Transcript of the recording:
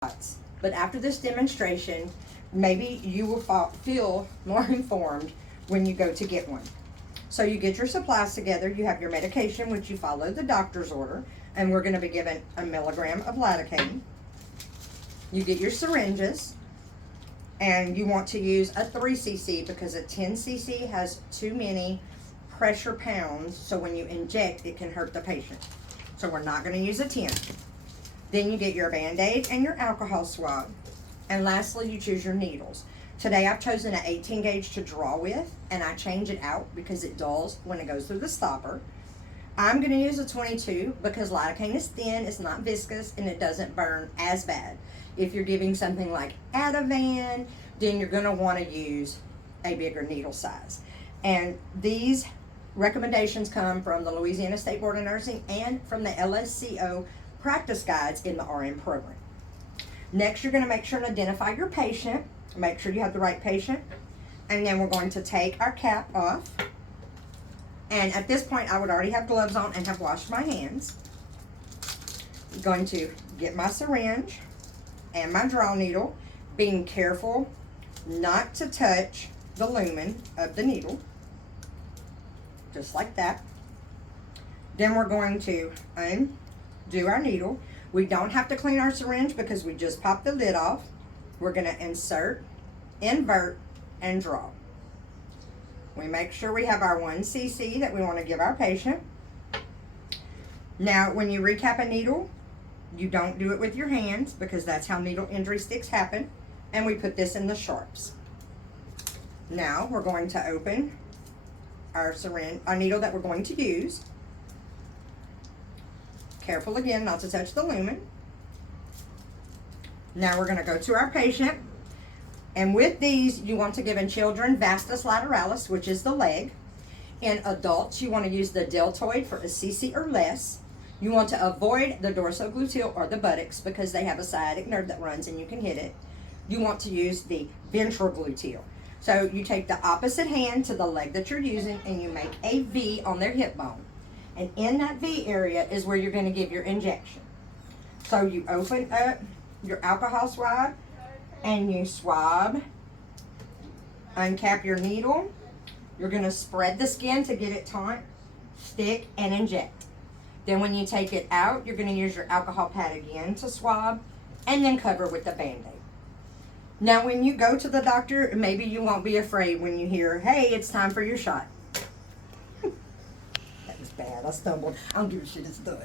But after this demonstration, maybe you will feel more informed when you go to get one. So you get your supplies together, you have your medication, which you follow the doctor's order, and we're going to be given 1 milligram of lidocaine. You get your syringes, and you want to use a 3 cc because a 10 cc has too many pressure pounds, so when you inject, it can hurt the patient. So we're not going to use a 10. Then you get your Band-Aid and your alcohol swab. And lastly, you choose your needles. Today I've chosen an 18 gauge to draw with, and I change it out because it dulls when it goes through the stopper. I'm going to use a 22 because lidocaine is thin, it's not viscous, and it doesn't burn as bad. If you're giving something like Ativan, then you're going to want to use a bigger needle size. And these recommendations come from the Louisiana State Board of Nursing and from the LSCO practice guides in the RN program. Next, you're going to make sure and identify your patient. Make sure you have the right patient. And then we're going to take our cap off. And at this point, I would already have gloves on and have washed my hands. I'm going to get my syringe and my draw needle, being careful not to touch the lumen of the needle. Just like that. Then we're going to undo our needle. We don't have to clean our syringe because we just popped the lid off. We're going to insert, invert, and draw. We make sure we have our 1 cc that we want to give our patient. Now, when you recap a needle, you don't do it with your hands because that's how needle injury sticks happen. And we put this in the sharps. Now, we're going to open our syringe, our needle that we're going to use. Careful again not to touch the lumen. Now we're going to go to our patient. And with these, you want to give in children vastus lateralis, which is the leg. In adults, you want to use the deltoid for a cc or less. You want to avoid the dorsogluteal or the buttocks because they have a sciatic nerve that runs and you can hit it. You want to use the ventrogluteal. So you take the opposite hand to the leg that you're using and you make a V on their hip bone. And in that V area is where you're going to give your injection. So you open up your alcohol swab and you swab, uncap your needle. You're going to spread the skin to get it taut, stick, and inject. Then when you take it out, you're going to use your alcohol pad again to swab and then cover with the Band-Aid. Now when you go to the doctor, maybe you won't be afraid when you hear, hey, it's time for your shot. That was bad. I stumbled. I don't give a shit. It's done.